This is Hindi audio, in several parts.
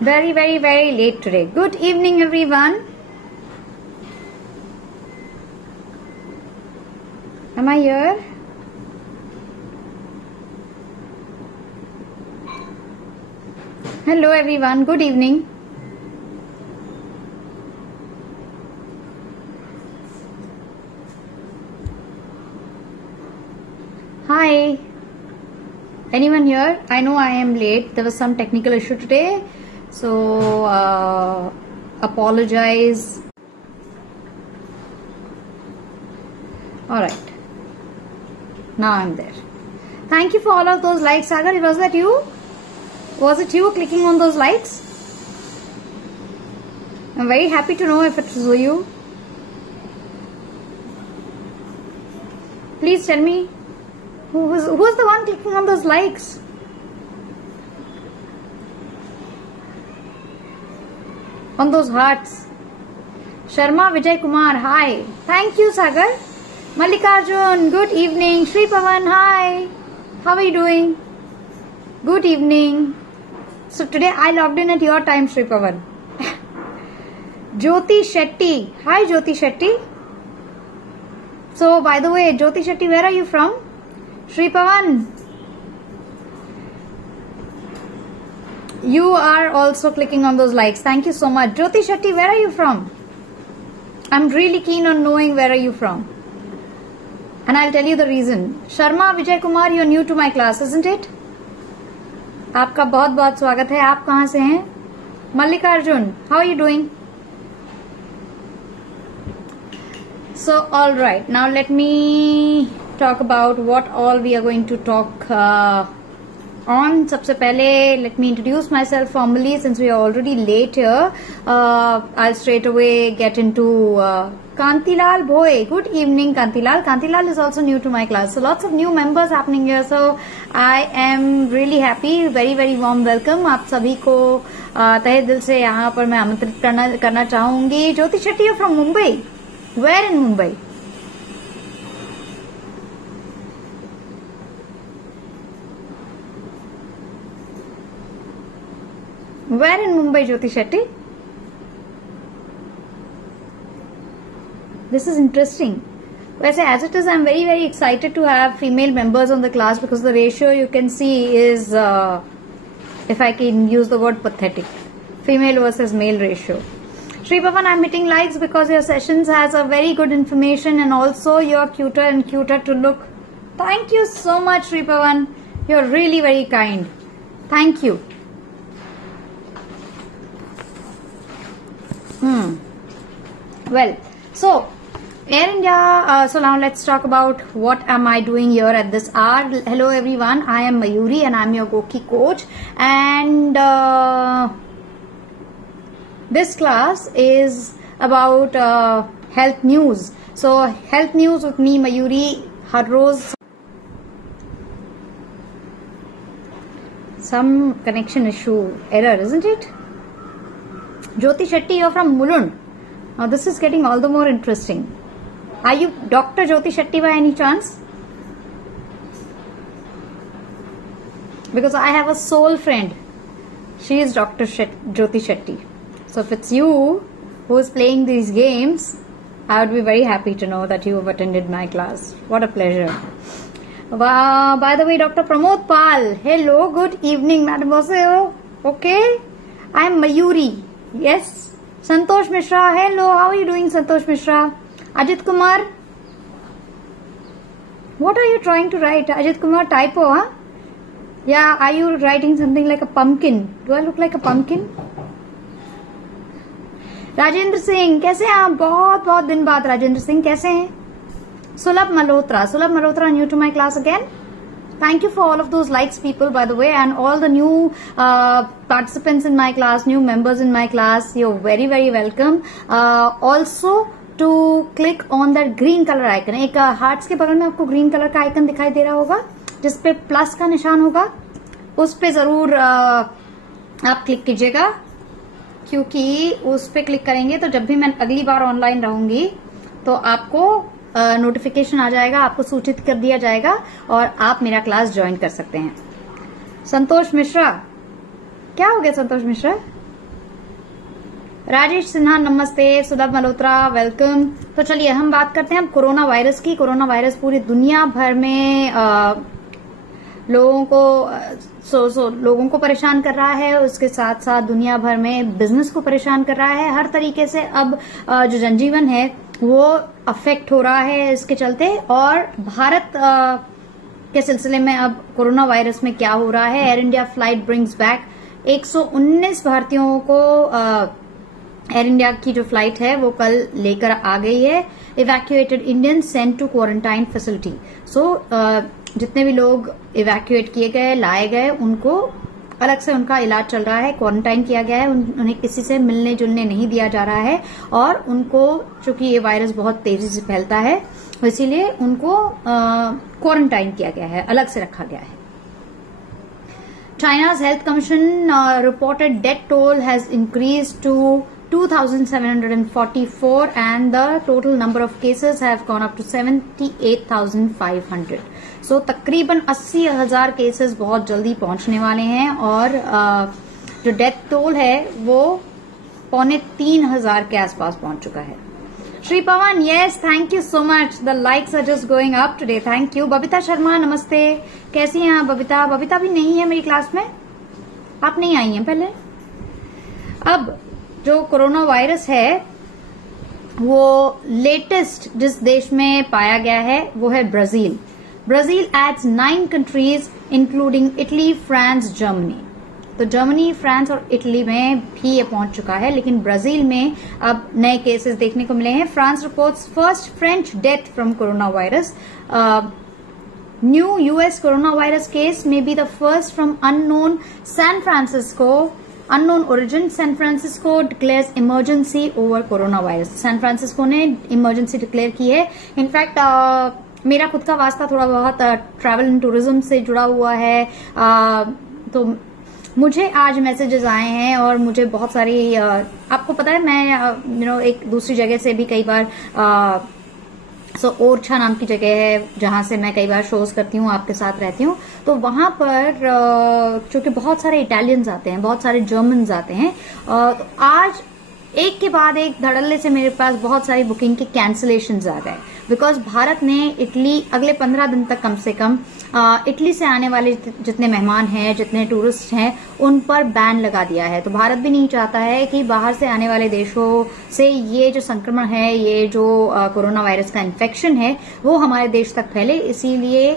Very, very, very late today. Good evening, everyone. Am I here? Hello, everyone. Good evening. Hi. Anyone here? I know I am late. There was some technical issue today. So, apologize. Alright. Now I'm there. Thank you for all of those likes, Sagar. Was that you? Was it you clicking on those likes? I'm very happy to know if it was you. Please tell me who was the one clicking on those likes? On those hearts. Sharma Vijay Kumar, hi. Thank you, Sagar. Mallikarjun, good evening. Shri Pavan, hi. How are you doing? Good evening. So today I logged in at your time, Shri Pavan. Jyoti Shetty, hi Jyoti Shetty. So by the way, Jyoti Shetty, where are you from? Shri Pavan, you are also clicking on those likes. Thank you so much. Jyoti Shetty, where are you from? I'm really keen on knowing where are you from. And I'll tell you the reason. Sharma Vijay Kumar, you're new to my class, isn't it? आपका बहुत बहुत स्वागत है. आप कहाँ से हैं? Mallikarjun, how are you doing? So, all right. Now let me talk about what all we are going to talk on. सबसे पहले, let me introduce myself formally since we are already late here. I'll straight away get into Kantilal Bhoy. Good evening, Kantilal. Kantilal is also new to my class. So lots of new members happening here. So I am really happy. Very, very warm welcome. आप सभी को तहे दिल से यहाँ पर मैं आमंत्रित करना चाहूंगी. ज्योति Shetty, you're from Mumbai. Where in Mumbai? Where in Mumbai, Jyoti Shetty? This is interesting. Well, as it is, I'm very, very excited to have female members on the class because the ratio you can see is, if I can use the word pathetic, female versus male ratio. Shri Pavan, I'm hitting likes because your sessions has a very good information and also you're cuter and cuter to look. Thank you so much, Shri Pavan. You're really very kind. Thank you. Well, so Air India, so now let's talk about what am I doing here at this hour. Hello everyone, I am Mayuri and I'm your Goki coach, and this class is about health news. So health news with me, Mayuri, har roz. Some connection issue, error, isn't it? Jyoti Shetty, you're from Mulund. Now this is getting all the more interesting. Are you Dr. Jyoti Shetty by any chance? Because I have a soul friend. She is Dr. Jyoti Shetty. So if it's you who is playing these games, I would be very happy to know that you have attended my class. What a pleasure. By the way, Dr. Pramod Pal. Hello, good evening, mademoiselle. Okay. I am Mayuri. Yes. Santosh Mishra. Hello, how are you doing, Santosh Mishra? Ajit Kumar. What are you trying to write? Ajit Kumar, typo, huh? Yeah, are you writing something like a pumpkin? Do I look like a pumpkin? Rajendra Singh, कैसे हैं आप? बहुत बहुत दिन बाद. राजेंद्र सिंह कैसे हैं? सुलभ Malhotra, new to my class again. Thank you for all of those likes, people, by the way, and all the new participants in my class, new members in my class. You're very, very welcome. Also, to click on that green color icon. एक hearts के बगल में आपको green color का icon दिखाई दे रहा होगा, जिसपे plus का निशान होगा. उस पे जरूर आप क्लिक कीजिएगा, क्योंकि उस पे क्लिक करेंगे तो जब भी मैं अगली बार ऑनलाइन रहूंगी तो आपको नोटिफिकेशन आ जाएगा, आपको सूचित कर दिया जाएगा और आप मेरा क्लास ज्वाइन कर सकते हैं. संतोष मिश्रा, क्या हो गया संतोष मिश्रा? राजेश सिन्हा नमस्ते, सुलभ मल्होत्रा वेलकम। तो चलिए हम बात करते हैं अब कोरोना वायरस की। कोरोना वायरस पूरी दुनिया भर में लोगों को परेशान कर रहा है, उसके साथ साथ दुनिया भर में बिजनेस को परेशान कर रहा है। हर तरीके से अब जो जनजीवन है वो अफेक्ट हो रहा है इसके चलते। और भारत के सिलसिले में अब कोरोना वायरस में क्या हो रहा है। Air India flight brings back 119 भारतीयों को एयर इंडिया की जो फ्लाइट है वो कल लेकर आ गई है। Evacuated Indian sent to quarantine facility. So जितने भी लोग इवैक्यूएट किए गए, लाए गए, उनको अलग से उनका इलाज चल रहा है, क्वारंटाइन किया गया है, उन्हें किसी से मिलने जुलने नहीं दिया जा रहा है। और उनको चूंकि ये वायरस बहुत तेजी से फैलता है इसीलिए उनको क्वारंटाइन किया गया है, अलग से रखा गया है। China's health commission reported death toll has increased to 2,744 and the total number of cases have gone up to 78,500. So तकरीबन 80,000 केसेस बहुत जल्दी पहुंचने वाले हैं और जो डेथ टोल है वो 2,300 के आसपास पहुंच चुका है। Shri Pawan, yes, thank you so much. The likes are just going up today, thank you. Babita Sharma नमस्ते, कैसी हैं आप बबीता? बबीता भी नहीं है मेरी क्लास में, आप नहीं आई हैं पहले। अब जो कोरोना वायरस है वो लेटेस्ट जिस देश में पाया गया है वो है Brazil. Brazil adds 9 countries including Italy, France, Germany. तो जर्मनी, फ्रांस और इटली में भी ये पहुंच चुका है, लेकिन ब्राजील में अब नए केसेस देखने को मिले हैं। France reports first French death from corona virus. New US corona virus case में be the first from unknown San Francisco, unknown origin. San Francisco declares emergency over corona virus. San Francisco ने इमरजेंसी डिक्लेयर की है। इनफैक्ट मेरा खुद का वास्ता थोड़ा बहुत ट्रैवल एंड टूरिज्म से जुड़ा हुआ है, तो मुझे आज मैसेजेस आए हैं और मुझे बहुत सारी आपको पता है मैं एक दूसरी जगह से भी कई बार ओरछा नाम की जगह है जहां से मैं कई बार शोज करती हूँ, आपके साथ रहती हूँ। तो वहां पर चूंकि बहुत सारे इटालियंस आते हैं, बहुत सारे जर्मन्स आते हैं, तो आज एक के बाद एक धड़ल्ले से मेरे पास बहुत सारी बुकिंग के कैंसिलेशंस आ गए। बिकॉज भारत ने इटली अगले 15 दिन तक कम से कम इटली से आने वाले जितने मेहमान हैं, जितने टूरिस्ट हैं, उन पर बैन लगा दिया है। तो भारत भी नहीं चाहता है कि बाहर से आने वाले देशों से ये जो संक्रमण है, ये जो कोरोना वायरस का इन्फेक्शन है वो हमारे देश तक फैले। इसीलिए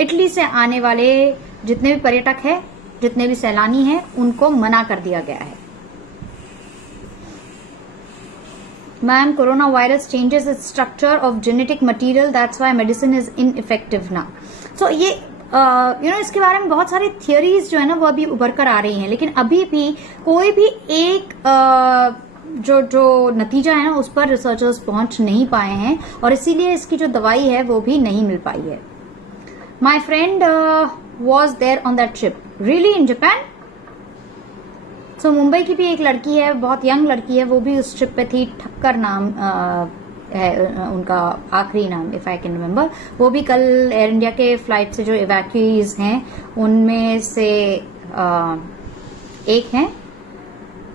इटली से आने वाले जितने भी पर्यटक हैं, जितने भी सैलानी हैं, उनको मना कर दिया गया है। Ma'am, coronavirus changes its structure of genetic material. That's why medicine is ineffective now. So ये इसके बारे में बहुत सारी थियरीज जो है ना वो अभी उभर कर आ रही हैं, लेकिन अभी भी कोई भी एक जो नतीजा है ना उस पर रिसर्चर्स पहुंच नहीं पाए हैं और इसीलिए इसकी जो दवाई है वो भी नहीं मिल पाई है। My friend was there on that trip. Really in Japan? So Mumbai की भी एक लड़की है, बहुत यंग लड़की है, वो भी उस ट्रिप पे थी। ठक्कर नाम है उनका आखिरी नाम, इफ आई कैन रिमेम्बर। वो भी कल एयर इंडिया के फ्लाइट से जो इवैक्यूज हैं उनमें से एक हैं।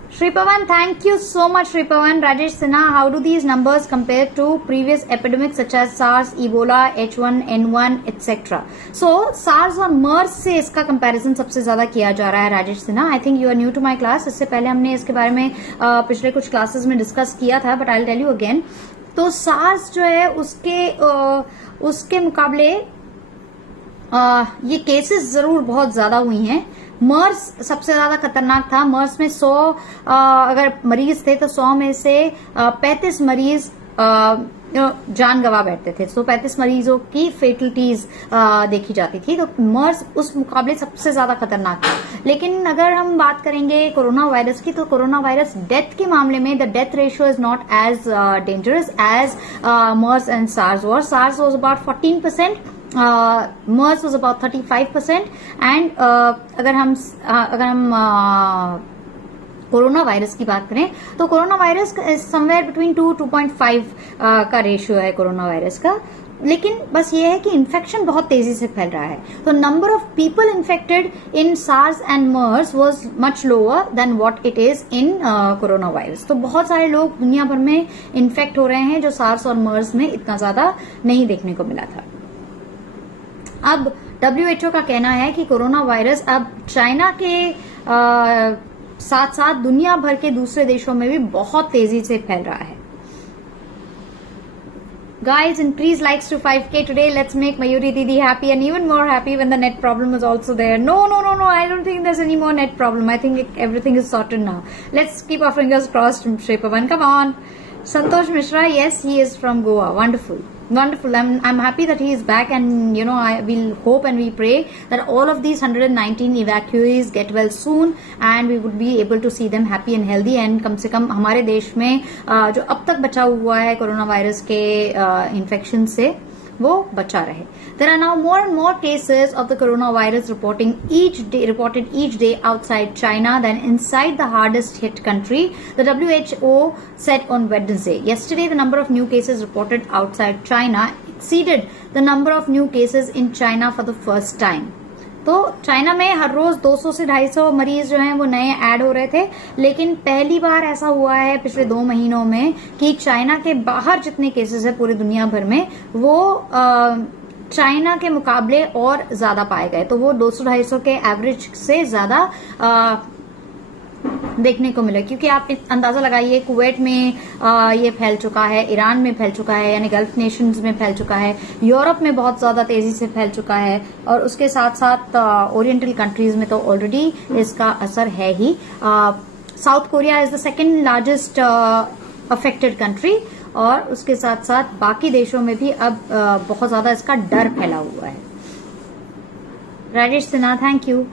Shri Pawan, thank you so much Shri Pawan. Rajesh Sinha, how do these numbers compare to previous epidemics such as SARS, Ebola, H1N1 etcetera? So SARS और मर्स से इसका कंपैरिजन सबसे ज्यादा किया जा रहा है Rajesh Sinha. I think you are new to my class. इससे पहले हमने इसके बारे में पिछले कुछ क्लासेस में डिस्कस किया था, but I will tell you again. तो सार्स जो है उसके मुकाबले ये केसेस जरूर बहुत ज्यादा हुई हैं। मर्स सबसे ज्यादा खतरनाक था। मर्स में 100 अगर मरीज थे तो 100 में से 35 मरीज जान गंवा बैठते थे। तो 35 मरीजों की फेटलिटीज देखी जाती थी। तो मर्स उस मुकाबले सबसे ज्यादा खतरनाक था। लेकिन अगर हम बात करेंगे कोरोना वायरस की, तो कोरोना वायरस डेथ के मामले में the death ratio is not as dangerous as MERS and SARS were. SARS was about 14%, MERS was about 35%, and अगर हम कोरोना वायरस की बात करें तो कोरोना वायरस समवेयर बिटवीन 2-2.5 का रेशियो है कोरोना वायरस का। लेकिन बस ये है कि इन्फेक्शन बहुत तेजी से फैल रहा है। तो number of people infected in SARS and MERS was much lower than what it is in corona virus. तो बहुत सारे लोग दुनिया भर में इन्फेक्ट हो रहे हैं जो सार्स और मर्स में इतना ज्यादा नहीं देखने को मिला था। अब WHO का कहना है कि कोरोना वायरस अब चाइना के साथ साथ दुनिया भर के दूसरे देशों में भी बहुत तेजी से फैल रहा है। Guys, increase likes to 5K today. Let's make Mayuri Didi happy and even more happy when the net problem is also there. No. I don't think there's any more net problem. I think everything is sorted now. Let's keep our fingers crossed. Shri Pavan, come on. Santosh Mishra, yes, he is from Goa. Wonderful. I'm happy that he is back, and I will hope and we pray that all of these 119 evacuees get well soon and we would be able to see them happy and healthy, and कम से कम हमारे देश में जो अब तक बचाव हुआ है कोरोना वायरस के इन्फेक्शन से वो बचा रहे। There are now more and more cases of the coronavirus reported each day outside China than inside the hardest hit country, the WHO said on Wednesday. Yesterday, the number of new cases reported outside China exceeded the number of new cases in China for the first time. तो चाइना में हर रोज 200 से 250 मरीज जो हैं वो नए ऐड हो रहे थे, लेकिन पहली बार ऐसा हुआ है पिछले 2 महीनों में कि चाइना के बाहर जितने केसेस है पूरी दुनिया भर में वो चाइना के मुकाबले और ज्यादा पाए गए। तो वो 200-250 के एवरेज से ज्यादा देखने को मिला, क्योंकि आप अंदाजा लगाइए कुवैत में ये फैल चुका है, ईरान में फैल चुका है, यानी गल्फ नेशंस में फैल चुका है, यूरोप में बहुत ज्यादा तेजी से फैल चुका है, और उसके साथ साथ ओरिएंटल कंट्रीज में तो ऑलरेडी इसका असर है ही। South Korea is the second largest affected country, और उसके साथ साथ बाकी देशों में भी अब बहुत ज्यादा इसका डर फैला हुआ है। Rajesh Sinha, thank you.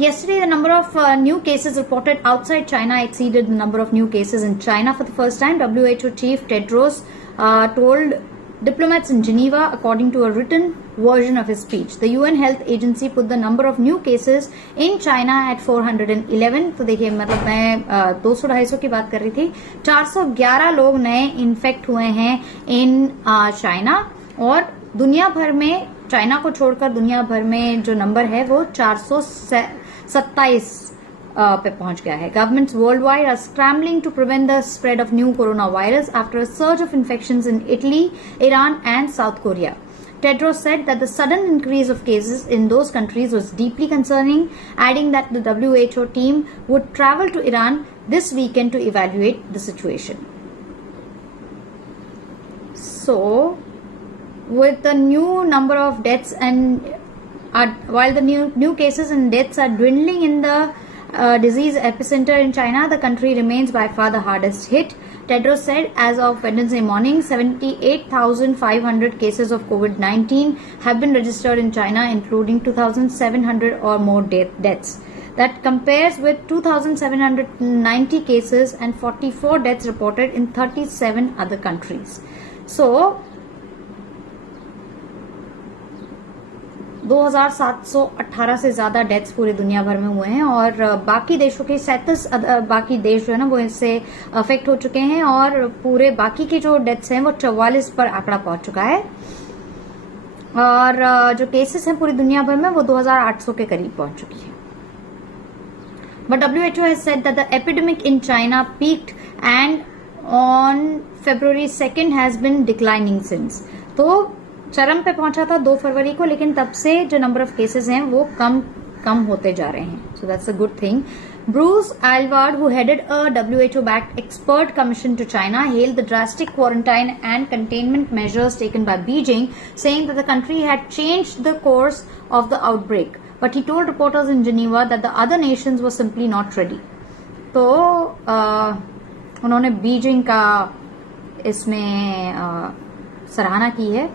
Yesterday, the number of new cases reported outside China exceeded the number of new cases in China for the first time. WHO Chief Tedros told diplomats in Geneva, according to a written version of his speech. The UN Health Agency put the number of new cases in China at 411. तो देखिए, मतलब मैं 200-250 की बात कर रही थी। 411 लोग नए इन्फेक्ट हुए हैं इन चाइना, और दुनिया भर में, चाइना को छोड़कर दुनिया भर में जो नंबर है वो 427 पे पहुंच गया है। Governments worldwide are scrambling to prevent the spread of new coronavirus after a surge of infections in Italy, Iran and South Korea. Tedros said that the sudden increase of cases in those countries was deeply concerning, adding that the WHO team would travel to Iran this weekend to evaluate the situation. So, with the new number of deaths and while the new cases and deaths are dwindling in the disease epicenter in China, the country remains by far the hardest hit. Tedros said as of Wednesday morning, 78,500 cases of COVID-19 have been registered in China, including 2,700 or more deaths. That compares with 2,790 cases and 44 deaths reported in 37 other countries. So, 2,718 से ज्यादा डेथ्स पूरी दुनिया भर में हुए हैं, और बाकी देशों के 37 बाकी देश जो है ना वो इससे अफेक्ट हो चुके हैं, और पूरे बाकी के जो डेथ्स हैं वो 44 पर आंकड़ा पहुंच चुका है, और जो केसेस हैं पूरी दुनिया भर में वो 2,800 के करीब पहुंच चुकी है। But WHO has said that the epidemic in China peaked and on February 2nd has been declining since. तो चरम पे पहुंचा था 2 फरवरी को, लेकिन तब से जो नंबर ऑफ केसेस हैं वो कम होते जा रहे हैं। So that's a good thing. Bruce Aylward, who headed a WHO-backed expert commission to China, hailed the drastic quarantine and containment measures taken by Beijing, saying that the country had changed the course of the outbreak. But he told reporters in Geneva that the other nations were simply not ready. तो उन्होंने बीजिंग का इसमें सराहना की है।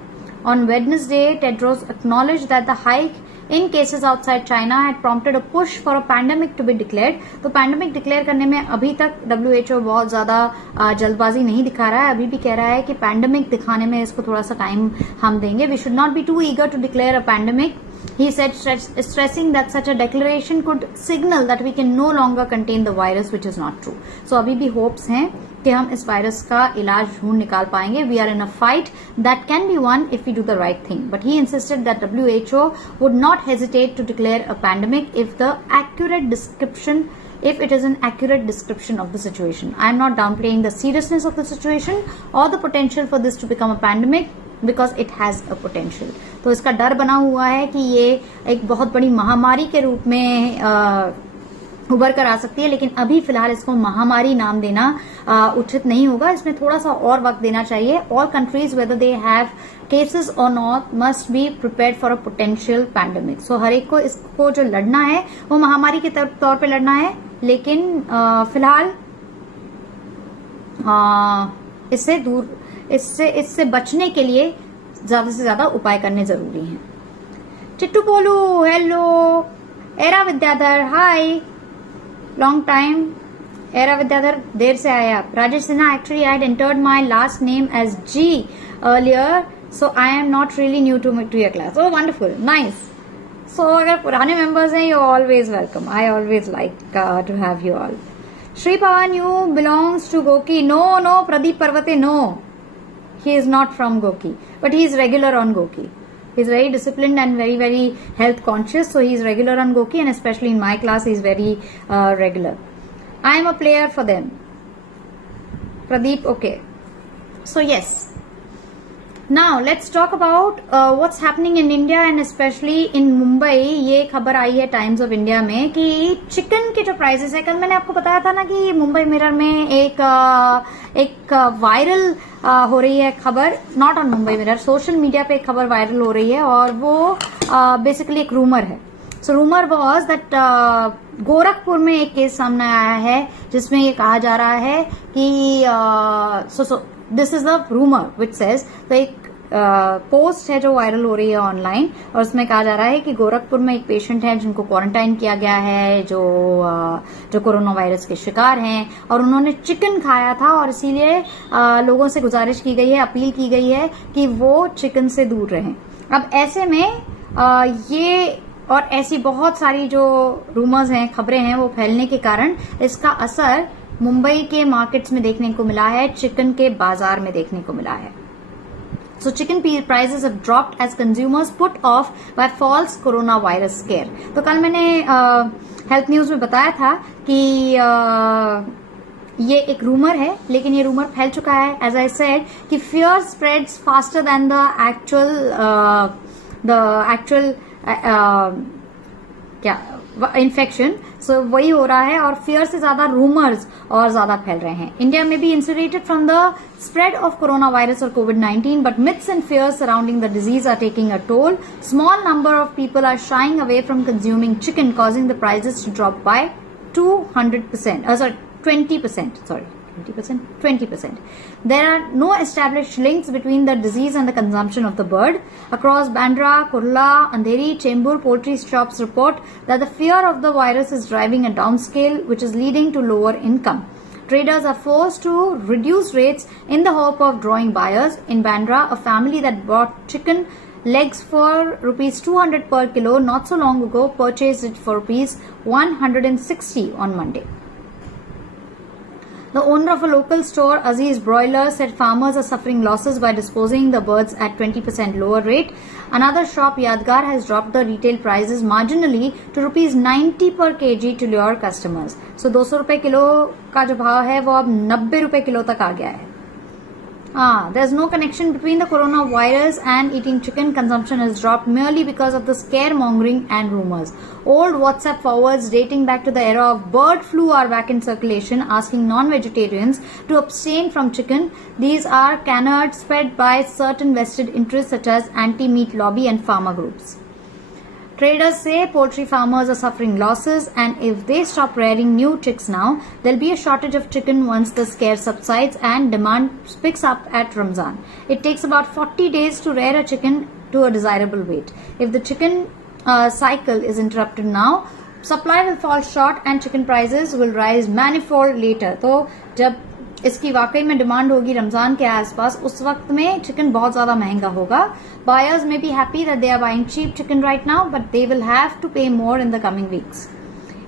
On Wednesday, Tedros acknowledged that the hike in cases outside China had prompted a push for a pandemic to be declared. तो पैंडेमिक डिक्लेयर करने में अभी तक WHO बहुत ज्यादा जल्दबाजी नहीं दिखा रहा है, अभी भी कह रहा है कि पैंडेमिक दिखाने में इसको थोड़ा सा टाइम हम देंगे। We should not be too eager to declare a pandemic, he said, stressing that such a declaration could signal that we can no longer contain the virus, which is not true. So अभी भी होप्स हैं कि हम इस वायरस का इलाज ढूंढ निकाल पाएंगे. We are in a fight that can be won if we do the right thing. But he insisted that WHO would not hesitate to declare a pandemic if it is an accurate description of the situation. I am not downplaying the seriousness of the situation or the potential for this to become a pandemic because it has a potential. तो इसका डर बना हुआ है कि ये एक बहुत बड़ी महामारी के रूप में उभर कर आ सकती है, लेकिन अभी फिलहाल इसको महामारी नाम देना उचित नहीं होगा. इसमें थोड़ा सा और वक्त देना चाहिए. All countries whether they have cases और not must be prepared for a potential pandemic. So हर एक को इसको जो लड़ना है वो महामारी के तौर पे लड़ना है, लेकिन फिलहाल इससे बचने के लिए ज्यादा से ज्यादा उपाय करने जरूरी हैं. Chittu Polu hello. Era Vidyadhar hi, long time. Era Vidyadhar देर से आए आप. Rajesh Sinha actually I had entered my last name as G earlier so I am not really new to your class. Oh wonderful, nice. So अगर पुराने मेंबर्स हैं you always welcome. I always like to have you all. Shri Pawan you belongs to गोकी. No Pradeep Parvate no, he is not from Goki, but he is regular on Goki. He is very disciplined and very health conscious, so he is regular on Goki, and especially in my class he is very regular. I am a player for them. Pradeep, okay. So yes, now let's talk about what's happening in India and especially in Mumbai. ये खबर आई है टाइम्स ऑफ इंडिया में कि चिकन के जो प्राइसेस है, कल मैंने आपको बताया था ना कि मुंबई मिरर में एक वायरल हो रही है खबर, not on Mumbai mirror, social media पे एक खबर वायरल हो रही है और वो बेसिकली एक रूमर है. सो रूमर वॉज दैट गोरखपुर में एक केस सामने आया है जिसमें ये कहा जा रहा है कि this is the rumour which says. तो एक पोस्ट है जो वायरल हो रही है ऑनलाइन और उसमें कहा जा रहा है कि गोरखपुर में एक पेशेंट है जिनको क्वारंटाइन किया गया है, जो कोरोना वायरस के शिकार हैं और उन्होंने चिकन खाया था और इसीलिए लोगों से गुजारिश की गई है, अपील की गई है कि वो चिकन से दूर रहें. अब ऐसे में ये और ऐसी बहुत सारी जो रूमर्स हैं, खबरें हैं, वो फैलने के कारण इसका असर मुंबई के मार्केट्स में देखने को मिला है, चिकन के बाजार में देखने को मिला है. So chicken prices have dropped as consumers put off by false coronavirus scare. तो कल मैंने हेल्थ न्यूज में बताया था कि ये एक रूमर है, लेकिन ये रूमर फैल चुका है. एज आई सेड कि fear spreads faster than the actual infection. So वही हो रहा है और फियर से ज्यादा रूमर्स और ज्यादा फैल रहे हैं. इंडिया में be insulated from the spread of corona virus और COVID-19, but myths and fears surrounding the disease are taking a toll. Small number of people are shying away from consuming chicken, causing the prices to drop by 20%. There are no established links between the disease and the consumption of the bird. Across Bandra, Kurla, Andheri, Chembur, poultry shops report that the fear of the virus is driving a downscale, which is leading to lower income. Traders are forced to reduce rates in the hope of drawing buyers. In Bandra, a family that bought chicken legs for rupees 200 per kilo not so long ago purchased it for rupees 160 on Monday. The owner of a local store, Aziz Broiler, said farmers are suffering losses by disposing the birds at 20% lower rate. Another shop, Yadgar, has dropped the retail prices marginally to rupees 90 per kg to lure customers. So 200 रुपए किलो का जो भाव है वो अब 90 रुपए किलो तक आ गया है. There's no connection between the coronavirus and eating chicken. Consumption has dropped merely because of the scaremongering and rumors. Old WhatsApp forwards dating back to the era of bird flu are back in circulation, asking non-vegetarians to abstain from chicken. These are canards fed by certain vested interests such as anti-meat lobby and farmer groups. Traders say poultry farmers are suffering losses, and if they stop rearing new chicks now, there'll be a shortage of chicken once the scare subsides and demand picks up at Ramzan. It takes about 40 days to rear a chicken to a desirable weight. If the chicken cycle is interrupted now, supply will fall short and chicken prices will rise manifold later. तो जब इसकी वाकई में डिमांड होगी रमजान के आसपास, उस वक्त में चिकन बहुत ज्यादा महंगा होगा. Buyers may be happy that they are buying cheap chicken right now, but they will have to pay more in the coming weeks.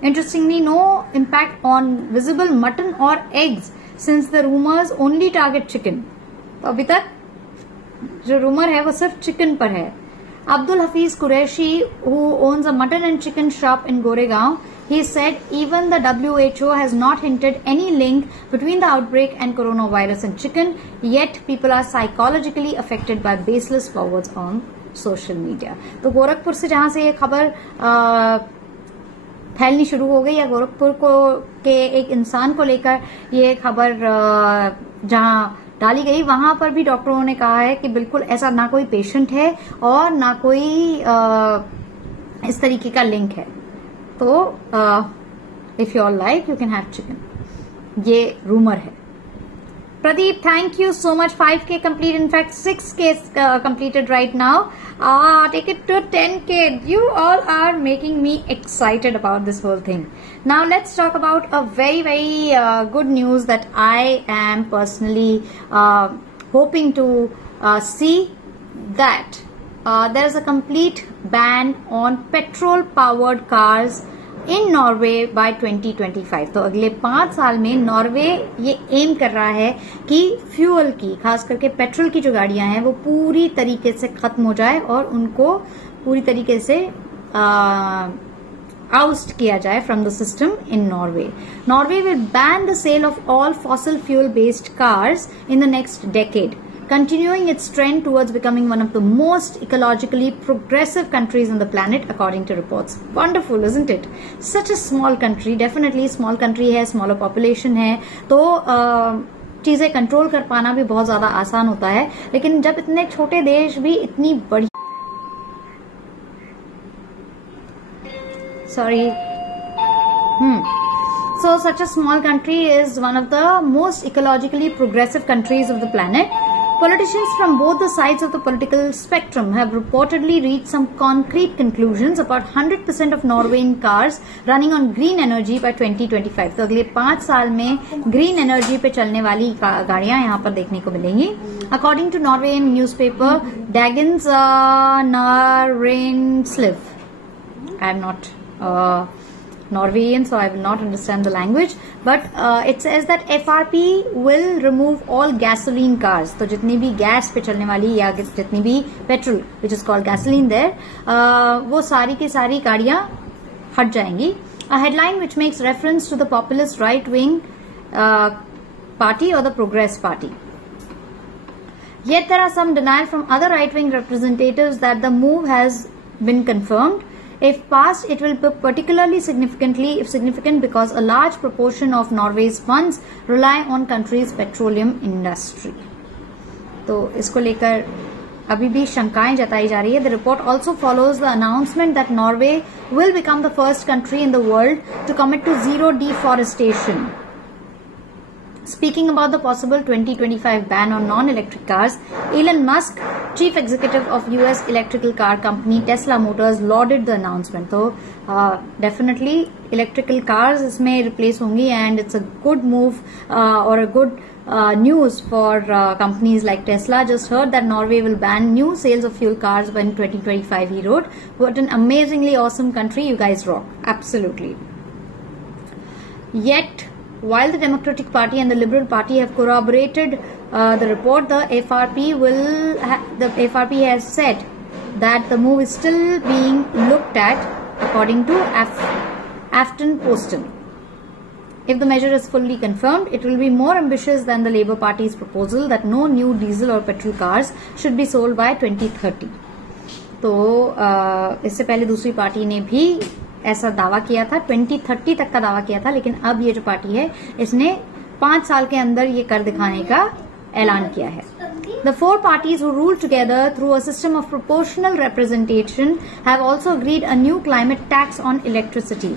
Interestingly, no impact on visible mutton or eggs since the rumors only target chicken. तो अभी तक जो रूमर है वो सिर्फ चिकन पर है. Abdul Hafiz Qureshi, who owns a mutton and chicken shop in Goregaon, he said even the WHO has not hinted any link between the outbreak and coronavirus in chicken, yet people are psychologically affected by baseless forwards on social media. तो गोरखपुर से जहां से ये खबर फैलनी शुरू हो गई, या गोरखपुर को के एक इंसान को लेकर ये खबर जहां डाली गई, वहां पर भी डॉक्टरों ने कहा है कि बिल्कुल ऐसा ना कोई पेशेंट है और ना कोई इस तरीके का लिंक है. तो if you all like you can have chicken. ये रूमर है. Pradeep, thank you so much. 5K complete. In fact, 6K completed right now. Take it to 10K. You all are making me excited about this whole thing. Now, let's talk about a very, very good news that I am personally hoping to see, that there is a complete ban on petrol-powered cars in Norway by 2025. तो अगले 5 साल में नॉर्वे ये एम कर रहा है कि फ्यूल की, खास करके पेट्रोल की जो गाड़ियां हैं वो पूरी तरीके से खत्म हो जाए और उनको पूरी तरीके से आउस्ट किया जाए from the system in Norway. Norway will ban the sale of all fossil fuel based cars in the next decade, continuing its trend towards becoming one of the most ecologically progressive countries on the planet, according to reports. Wonderful, isn't it? Such a small country, definitely small country है, smaller population है, तो चीजें कंट्रोल कर पाना भी बहुत ज्यादा आसान होता है. लेकिन जब इतने छोटे देश भी इतनी बड़ी So such a small country is one of the most ecologically progressive countries of the planet. Politicians from both the sides of the political spectrum have reportedly reached some concrete conclusions about 100% of Norwegian cars running on green energy by 2025. तो अगले 5 साल में green energy पे चलने वाली गाड़ियां यहाँ पर देखने को मिलेंगी. According to Norwegian newspaper Dagens Næringsliv, I am not Norwegian, so I will not understand the language, but it says that FRP will remove all gasoline cars. तो जितनी भी गैस पे चलने वाली या जितनी भी petrol which is called gasoline there, वो सारी की सारी गाड़ियां हट जाएंगी. A headline which makes reference to the populist right-wing party or the Progress Party. Yet there are some denial from other right-wing representatives that the move has been confirmed. If passed, it will be particularly significant because a large proportion of Norway's funds rely on country's petroleum industry. तो इसको लेकर अभी भी शंकाएं जताई जा रही है. The report also follows the announcement that Norway will become the first country in the world to commit to zero deforestation. Speaking about the possible 2025 ban on non-electric cars, Elon Musk, chief executive of US electrical car company Tesla Motors, lauded the announcement. So definitely electrical cars इसमें replace होंगी, and it's a good move or a good news for companies like Tesla. Just heard that Norway will ban new sales of fuel cars by 2025, he wrote. What an amazingly awesome country. You guys rock. Absolutely. Yet, while the Democratic Party and the Liberal Party have corroborated the report, the FRP has said that the move is still being looked at, according to Aftenposten. If the measure is fully confirmed, it will be more ambitious than the Labour Party's proposal that no new diesel or petrol cars should be sold by 2030. तो इससे पहले दूसरी पार्टी ने भी ऐसा दावा किया था, 2030 तक का दावा किया था, लेकिन अब ये जो पार्टी है इसने 5 साल के अंदर ये कर दिखाने का ऐलान किया है. The 4 parties who rule together through a system of proportional representation have also agreed a new climate tax on electricity.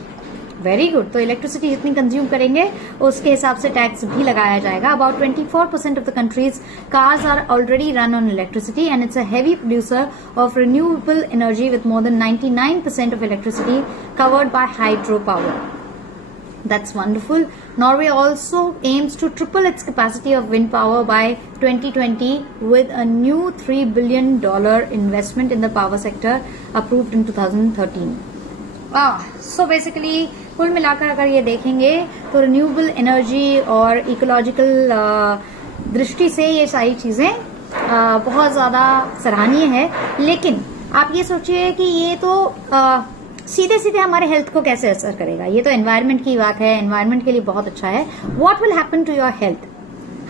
Very good. तो इलेक्ट्रिसिटी जितनी कंज्यूम करेंगे उसके हिसाब से टैक्स भी लगाया जाएगा. About 24% of the countries cars are already run on electricity and it's a heavy producer of renewable energy with more than 99% of electricity covered by hydro power. That's wonderful. Norway also aims to triple its capacity of wind power by 2020 with a new $3 billion investment in the power sector approved in 2013. So basically कुल मिलाकर अगर ये देखेंगे तो रिन्यूएबल एनर्जी और इकोलॉजिकल दृष्टि से ये सारी चीजें बहुत ज्यादा सराहनीय है। लेकिन आप ये सोचिए कि ये तो सीधे सीधे हमारे हेल्थ को कैसे असर करेगा। ये तो एनवायरनमेंट की बात है, एनवायरनमेंट के लिए बहुत अच्छा है। What will happen to your health?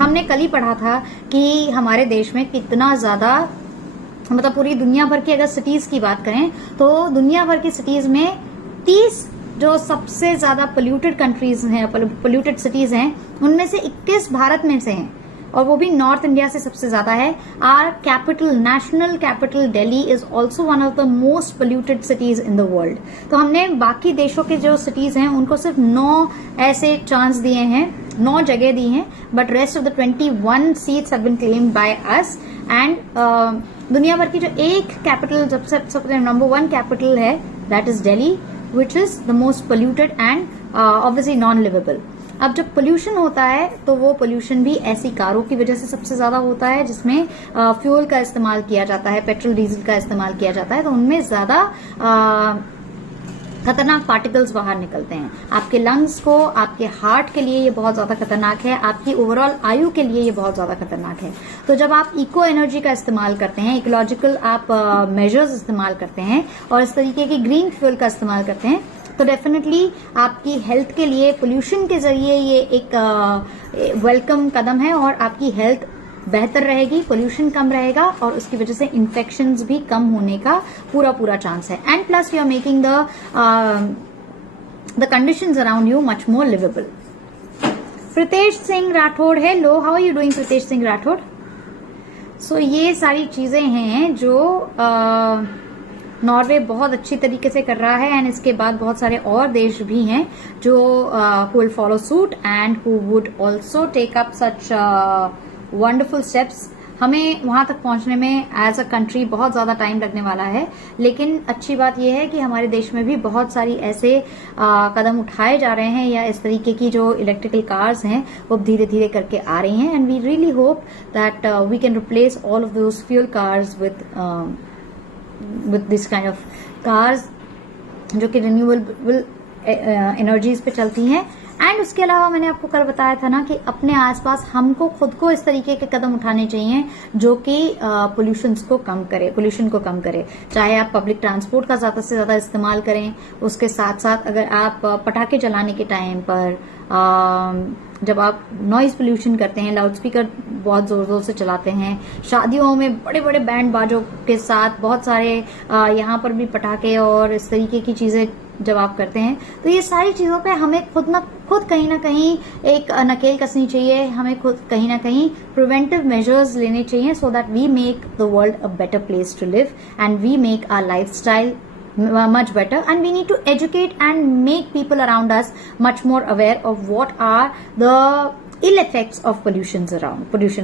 हमने कल ही पढ़ा था कि हमारे देश में कितना ज्यादा, मतलब पूरी दुनिया भर की अगर सिटीज की बात करें तो दुनिया भर की सिटीज में 30 जो सबसे ज्यादा पोल्यूटेड कंट्रीज हैं, पोल्यूटेड सिटीज हैं, उनमें से 21 भारत में से हैं और वो भी नॉर्थ इंडिया से सबसे ज्यादा है। Are capital, national capital Delhi is also one of the most polluted cities in the world. तो हमने बाकी देशों के जो सिटीज हैं उनको सिर्फ 9 ऐसे चांस दिए हैं, 9 जगह दी हैं, but rest of the 21 seats have been claimed by us. And दुनिया भर की जो एक कैपिटल, सबसे नंबर 1 कैपिटल है, that is Delhi, which is the most polluted and obviously non livable. अब जब पोल्यूशन होता है तो वो पोल्यूशन भी ऐसी कारों की वजह से सबसे ज्यादा होता है जिसमें फ्यूल का इस्तेमाल किया जाता है, पेट्रोल डीजल का इस्तेमाल किया जाता है, तो उनमें ज्यादा खतरनाक पार्टिकल्स बाहर निकलते हैं। आपके लंग्स को, आपके हार्ट के लिए ये बहुत ज्यादा खतरनाक है, आपकी ओवरऑल आयु के लिए ये बहुत ज्यादा खतरनाक है। तो जब आप इको एनर्जी का इस्तेमाल करते हैं, इकोलॉजिकल आप मेजर्स इस्तेमाल करते हैं और इस तरीके की ग्रीन फ्यूल का इस्तेमाल करते हैं, तो डेफिनेटली आपकी हेल्थ के लिए पोल्यूशन के जरिए ये एक वेलकम कदम है और आपकी हेल्थ बेहतर रहेगी, पोल्यूशन कम रहेगा और उसकी वजह से इन्फेक्शंस भी कम होने का पूरा चांस है। And plus you are making the conditions around you much more liveable. Pritesh Singh Rathore, hello, how are you doing Pritesh Singh Rathore? So ये सारी चीजें हैं जो नॉर्वे बहुत अच्छी तरीके से कर रहा है एंड इसके बाद बहुत सारे और देश भी हैं जो who will follow suit and who would also take up such wonderful steps। हमें वहां तक पहुंचने में एज अ कंट्री बहुत ज्यादा टाइम लगने वाला है, लेकिन अच्छी बात यह है कि हमारे देश में भी बहुत सारी ऐसे कदम उठाए जा रहे हैं या इस तरीके की जो इलेक्ट्रिकल कार्स हैं वो धीरे धीरे करके आ रही हैं and we really hope that we can replace all of those fuel cars with this kind of cars जो कि रिन्यूएबल एनर्जीज पे चलती हैं। एंड उसके अलावा मैंने आपको कल बताया था ना कि अपने आसपास हमको खुद को इस तरीके के कदम उठाने चाहिए जो कि पोल्यूशन को कम करे। चाहे आप पब्लिक ट्रांसपोर्ट का ज्यादा से ज्यादा इस्तेमाल करें, उसके साथ साथ अगर आप पटाखे चलाने के टाइम पर जब आप नॉइज पोल्यूशन करते हैं, लाउड स्पीकर बहुत जोर जोर से चलाते हैं, शादियों में बड़े बड़े बैंड बाजों के साथ बहुत सारे यहाँ पर भी पटाखे और इस तरीके की चीजें जब आप करते हैं, तो ये सारी चीजों पे हमें खुद कहीं ना कहीं एक नकेल कसनी चाहिए, हमें खुद कहीं ना कहीं प्रिवेंटिव मेजर्स लेने चाहिए so that we make the world a better place to live and we make our lifestyle much better, and we need to educate and make people around us much more aware of what are the ill effects of pollution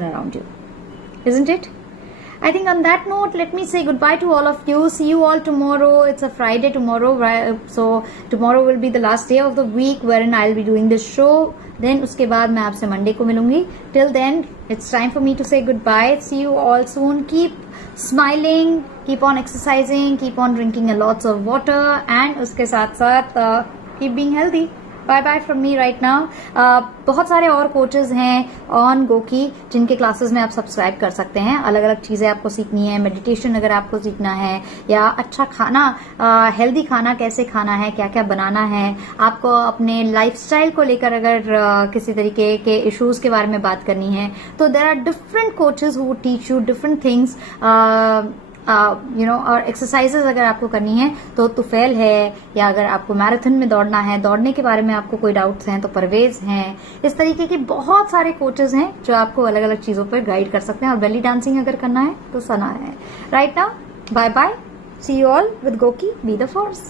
around you, isn't it? I think on that note, let me say goodbye to all of you. See you all tomorrow. It's a Friday tomorrow, so tomorrow will be the last day of the week wherein I'll be doing this show. Then उसके बाद मैं आपसे मंडे को मिलूंगी. Till then, it's time for me to say goodbye. See you all soon. Keep smiling, keep on exercising, keep on drinking a lots of water, and उसके साथ साथ keep being healthy. Bye bye from me right now. बहुत सारे और कोचेज हैं ऑन गोकी जिनके क्लासेस में आप सब्सक्राइब कर सकते हैं। अलग अलग चीजें आपको सीखनी है, मेडिटेशन अगर आपको सीखना है, या अच्छा खाना, हेल्दी खाना कैसे खाना है, क्या क्या बनाना है, आपको अपने लाइफस्टाइल को लेकर अगर किसी तरीके के इश्यूज के बारे में बात करनी है, तो there are different coaches who would teach you different things, और एक्सरसाइजेज अगर आपको करनी है तो तुफैल है, या अगर आपको मैराथन में दौड़ना है, दौड़ने के बारे में आपको कोई डाउट्स हैं तो परवेज हैं। इस तरीके के बहुत सारे कोचेज हैं जो आपको अलग अलग चीजों पर गाइड कर सकते हैं, और बेली डांसिंग अगर करना है तो सना है। Right now, bye bye, see you all with गोकी, बी द फोर्स।